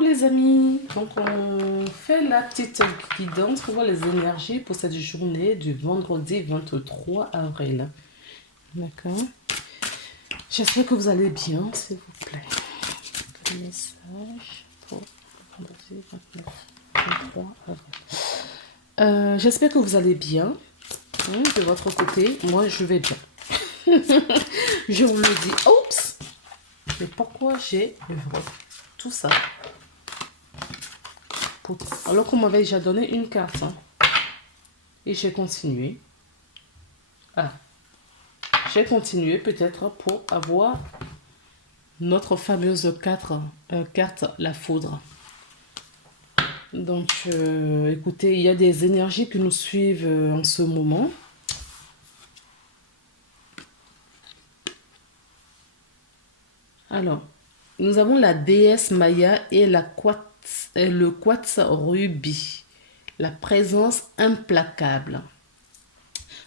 Coucou les amis, donc on fait la petite guidance pour voir les énergies pour cette journée du vendredi 23 avril. D'accord. J'espère que vous allez bien, s'il vous plaît. Le message pour vendredi 23 avril. J'espère que vous allez bien. De votre côté, moi je vais bien. Je vous le dis. Oups! Mais pourquoi j'ai tout ça? Alors qu'on m'avait déjà donné une carte. Et j'ai continué. Ah, j'ai continué peut-être pour avoir notre fameuse carte, la foudre. Donc, écoutez, il y a des énergies qui nous suivent en ce moment. Alors, nous avons la déesse Maya et le quartz rubis. La présence implacable.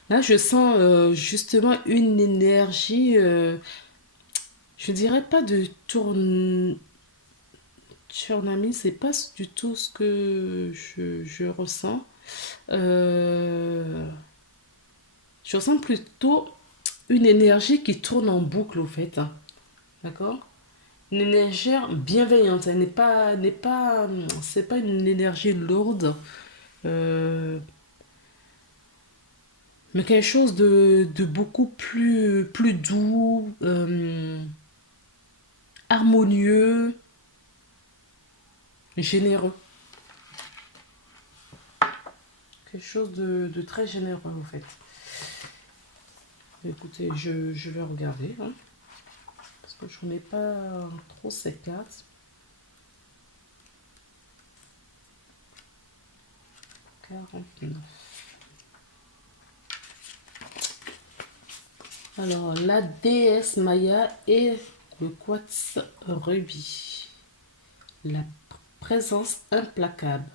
Là, je sens justement une énergie, je dirais pas de tournami, c'est pas du tout ce que je ressens. Je ressens plutôt une énergie qui tourne en boucle, au fait. D'accord? Une énergie bienveillante. Elle c'est pas une énergie lourde. Mais quelque chose de beaucoup plus doux, harmonieux, généreux. Quelque chose de très généreux en fait. Écoutez, je vais regarder. Parce que je n'ai pas trop ces cartes. 49. Alors, la déesse Maya et le quartz rubis. La présence implacable.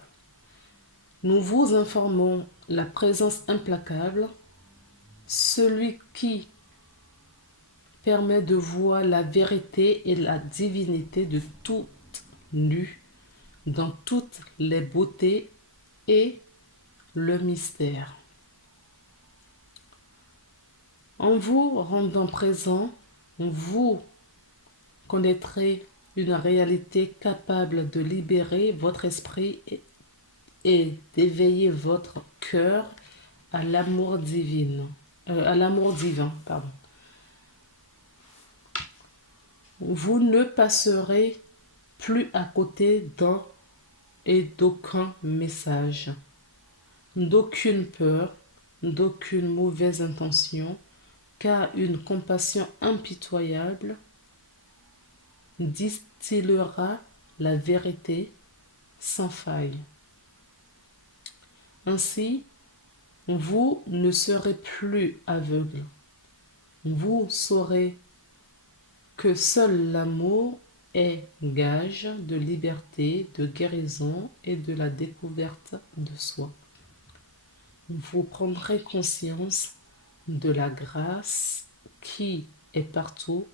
Nous vous informons la présence implacable, celui qui permet de voir la vérité et la divinité de toute nue, dans toutes les beautés et le mystère. En vous rendant présent, vous connaîtrez une réalité capable de libérer votre esprit et d'éveiller votre cœur à l'amour divin. Pardon. Vous ne passerez plus à côté d'un et d'aucun message, d'aucune peur, d'aucune mauvaise intention, car une compassion impitoyable distillera la vérité sans faille. Ainsi, vous ne serez plus aveugle. Vous saurez que seul l'amour est gage de liberté, de guérison et de la découverte de soi. Vous prendrez conscience de la grâce qui est partout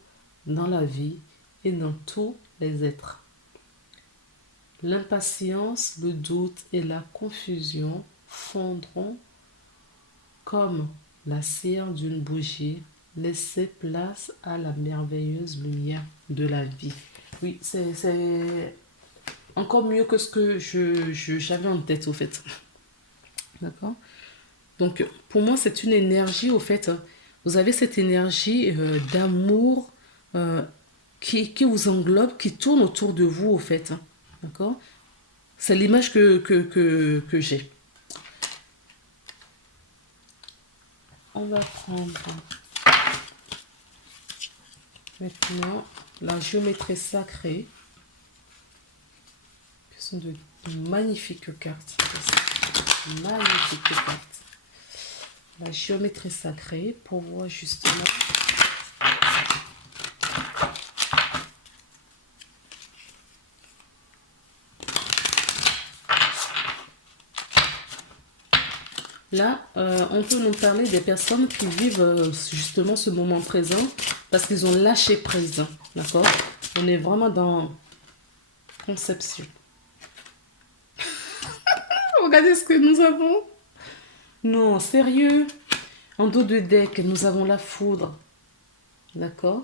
dans la vie et dans tous les êtres. L'impatience, le doute et la confusion fondront comme la cire d'une bougie. Laissez place à la merveilleuse lumière de la vie. Oui, c'est encore mieux que ce que j'avais en tête, au fait. D'accord? Donc, pour moi, c'est une énergie, au fait. Vous avez cette énergie d'amour qui vous englobe, qui tourne autour de vous, au fait. D'accord? C'est l'image que j'ai. On va prendre maintenant la géométrie sacrée. Ce sont de magnifiques cartes. Magnifiques cartes. La géométrie sacrée pour voir justement là, on peut nous parler des personnes qui vivent justement ce moment présent parce qu'ils ont lâché prise. D'accord? On est vraiment dans conception. Regardez ce que nous avons. Non, sérieux. En dos de deck, nous avons la foudre. D'accord?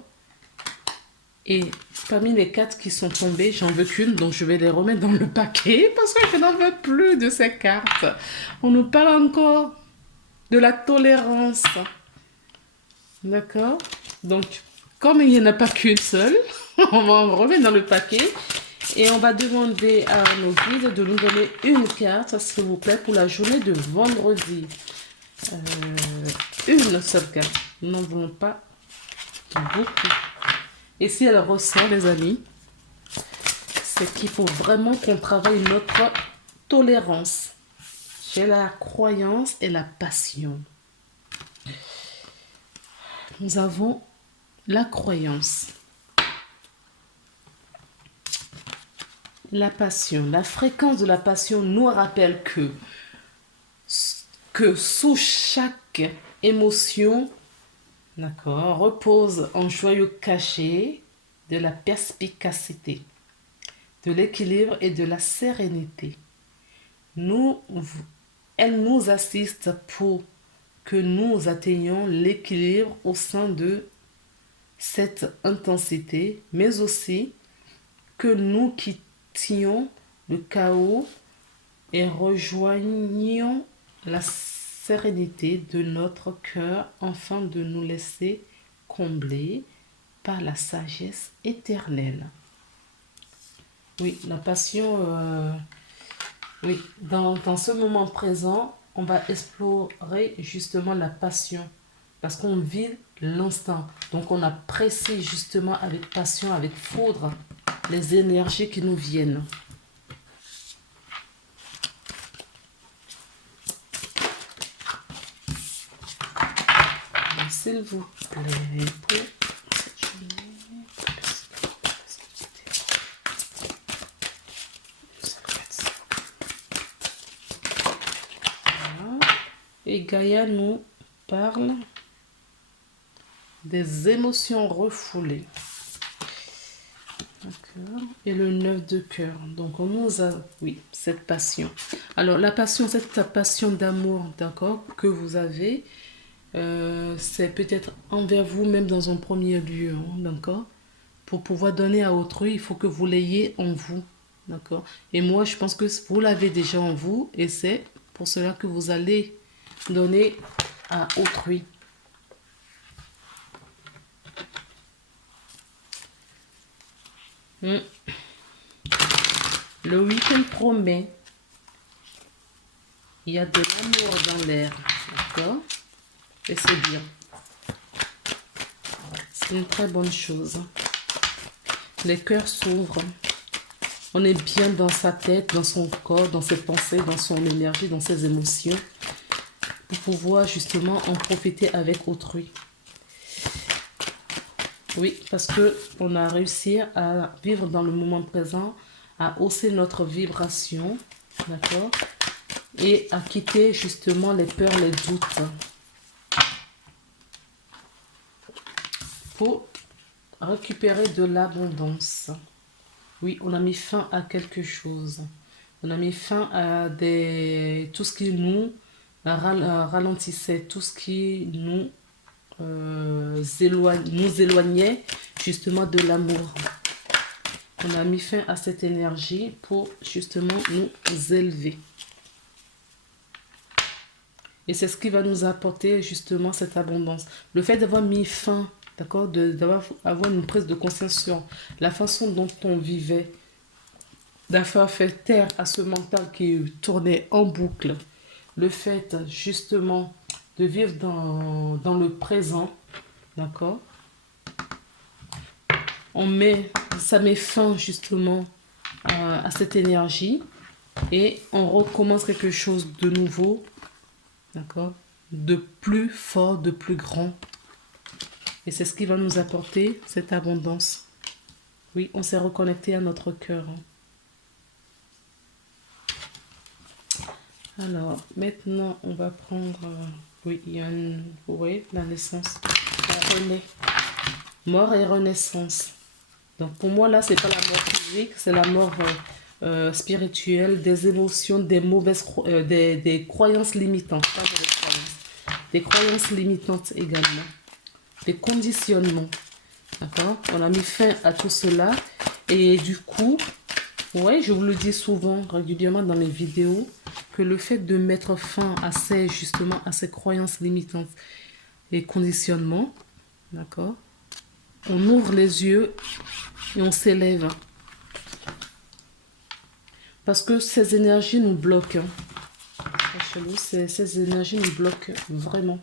Et parmi les 4 qui sont tombées, j'en veux qu'une, donc je vais les remettre dans le paquet parce que je n'en veux plus de ces cartes. On nous parle encore de la tolérance. D'accord? Donc, comme il n'y en a pas qu'une seule, on va en remettre dans le paquet et on va demander à nos guides de nous donner une carte, s'il vous plaît, pour la journée de vendredi. Une seule carte. Nous n'en voulons pas beaucoup. Et si elle ressort, les amis, c'est qu'il faut vraiment qu'on travaille notre tolérance. J'ai la croyance et la passion. Nous avons la croyance. La passion. La fréquence de la passion nous rappelle que sous chaque émotion, d'accord, repose un joyeux cachet de la perspicacité, de l'équilibre et de la sérénité. Elle nous assiste pour que nous atteignions l'équilibre au sein de cette intensité, mais aussi que nous quittions le chaos et rejoignions la sérénité de notre cœur afin de nous laisser combler par la sagesse éternelle. Oui, la passion, oui, dans ce moment présent, on va explorer justement la passion parce qu'on vit l'instant. Donc on apprécie justement avec passion, avec foudre, les énergies qui nous viennent. S'il vous plaît, pour cette journée. Voilà. Et Gaïa nous parle des émotions refoulées. D'accord. Et le 9 de cœur. Donc on nous a, oui, cette passion. Alors la passion, cette passion d'amour, d'accord, que vous avez, c'est peut-être envers vous-même dans un premier lieu, hein, d'accord. Pour pouvoir donner à autrui, il faut que vous l'ayez en vous, d'accord. Et moi, je pense que vous l'avez déjà en vous et c'est pour cela que vous allez donner à autrui. Le week-end promet. Il y a de l'amour dans l'air, d'accord. Et c'est bien. C'est une très bonne chose. Les cœurs s'ouvrent. On est bien dans sa tête, dans son corps, dans ses pensées, dans son énergie, dans ses émotions. Pour pouvoir justement en profiter avec autrui. Oui, parce qu'on a réussi à vivre dans le moment présent, à hausser notre vibration, d'accord, et à quitter justement les peurs, les doutes. Pour récupérer de l'abondance. Oui, on a mis fin à quelque chose. On a mis fin à tout ce qui nous ralentissait, tout ce qui nous éloignait justement de l'amour. On a mis fin à cette énergie pour justement nous élever. Et c'est ce qui va nous apporter justement cette abondance. Le fait d'avoir mis fin, d'accord, d'avoir une prise de conscience sur la façon dont on vivait, d'avoir fait taire à ce mental qui tournait en boucle. Le fait justement de vivre dans le présent, d'accord, ça met fin justement à cette énergie et on recommence quelque chose de nouveau, d'accord, de plus fort, de plus grand. Et c'est ce qui va nous apporter cette abondance. Oui, on s'est reconnecté à notre cœur. Alors, maintenant, on va prendre... oui, il y a la naissance. On renaît. Mort et renaissance. Donc pour moi, là, c'est pas la mort physique, c'est la mort spirituelle, des émotions, des croyances limitantes, pas des croyances, des croyances limitantes également, des conditionnements. D'accord? On a mis fin à tout cela. Et du coup, ouais, je vous le dis souvent, régulièrement dans mes vidéos, que le fait de mettre fin justement, à ces croyances limitantes et conditionnements, d'accord? On ouvre les yeux et on s'élève. Parce que ces énergies nous bloquent. Sachez-le, ces énergies nous bloquent vraiment.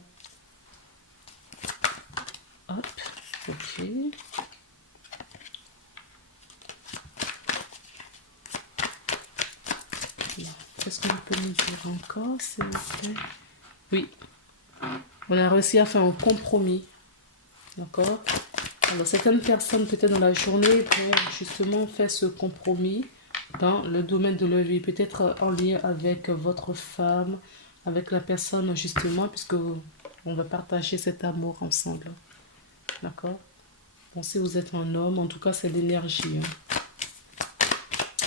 Hop, ok. Qu'est-ce que vous pouvez me dire encore, s'il vous plaît? Oui, on a réussi à faire un compromis. D'accord? Alors, certaines personnes, peut-être dans la journée, vont justement faire ce compromis dans le domaine de leur vie. Peut-être en lien avec votre femme, avec la personne, justement, puisque on va partager cet amour ensemble. D'accord? Bon, si vous êtes un homme, en tout cas, c'est l'énergie. Hein.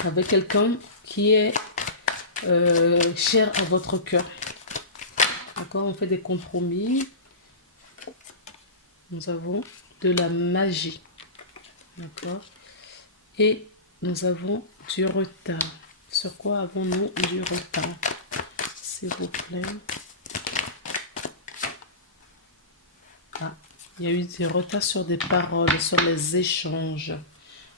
Avec quelqu'un qui est cher à votre cœur. D'accord? On fait des compromis. Nous avons de la magie. D'accord? Et nous avons du retard. Sur quoi avons-nous du retard? S'il vous plaît. Ah, il y a eu du retard sur des paroles, sur les échanges.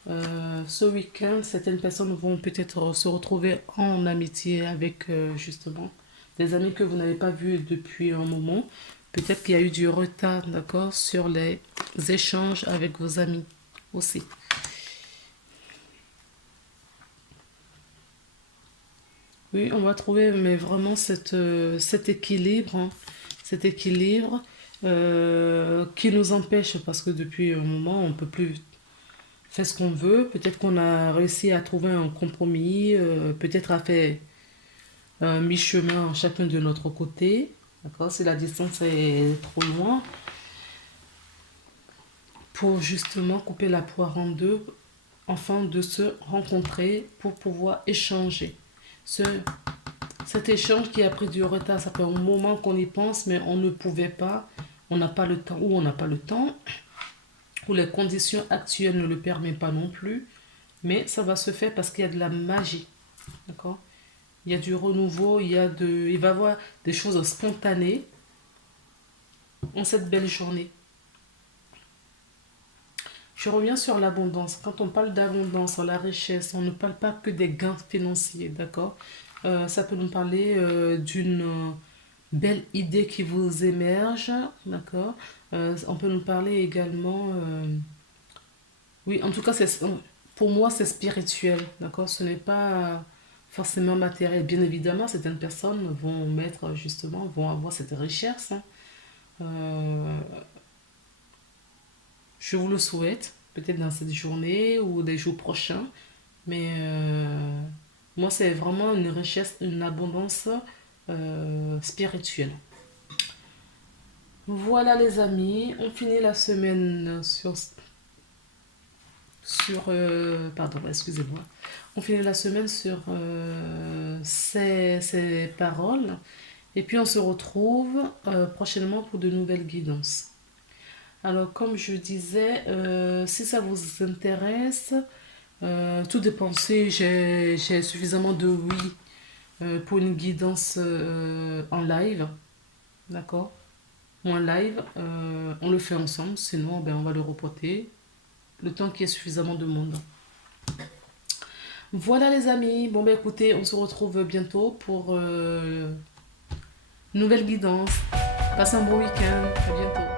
Ce week-end, certaines personnes vont peut-être se retrouver en amitié avec justement des amis que vous n'avez pas vus depuis un moment. Peut-être qu'il y a eu du retard, d'accord, sur les échanges avec vos amis aussi. Oui, on va trouver mais vraiment cet équilibre, hein, cet équilibre qui nous empêche parce que depuis un moment, on ne peut plus faire ce qu'on veut. Peut-être qu'on a réussi à trouver un compromis, peut-être à faire un mi-chemin chacun de notre côté. D'accord? Si la distance est trop loin, pour justement couper la poire en deux, afin de se rencontrer pour pouvoir échanger. Cet échange qui a pris du retard, ça fait un moment qu'on y pense, mais on ne pouvait pas, on n'a pas le temps, ou on n'a pas le temps, ou les conditions actuelles ne le permettent pas non plus, mais ça va se faire parce qu'il y a de la magie, d'accord? Il y a du renouveau, il va y avoir des choses spontanées en cette belle journée. Je reviens sur l'abondance. Quand on parle d'abondance, la richesse, on ne parle pas que des gains financiers, d'accord? Ça peut nous parler d'une belle idée qui vous émerge, d'accord? On peut nous parler également... oui, en tout cas, pour moi, c'est spirituel, d'accord? Ce n'est pas forcément matériel. Bien évidemment, certaines personnes vont mettre, justement, vont avoir cette richesse. Hein. Euh, Je vous le souhaite, peut-être dans cette journée ou des jours prochains. Mais moi, c'est vraiment une richesse, une abondance spirituelle. Voilà les amis, on finit la semaine pardon, excusez-moi. On finit la semaine sur ces paroles. Et puis on se retrouve prochainement pour de nouvelles guidances. Alors, comme je disais, si ça vous intéresse, tout dépend si j'ai suffisamment de oui pour une guidance en live, d'accord? Ou en live, on le fait ensemble, sinon ben, on va le reporter le temps qu'il y ait suffisamment de monde. Voilà les amis, bon ben écoutez, on se retrouve bientôt pour nouvelle guidance. Passez un bon week-end, à bientôt.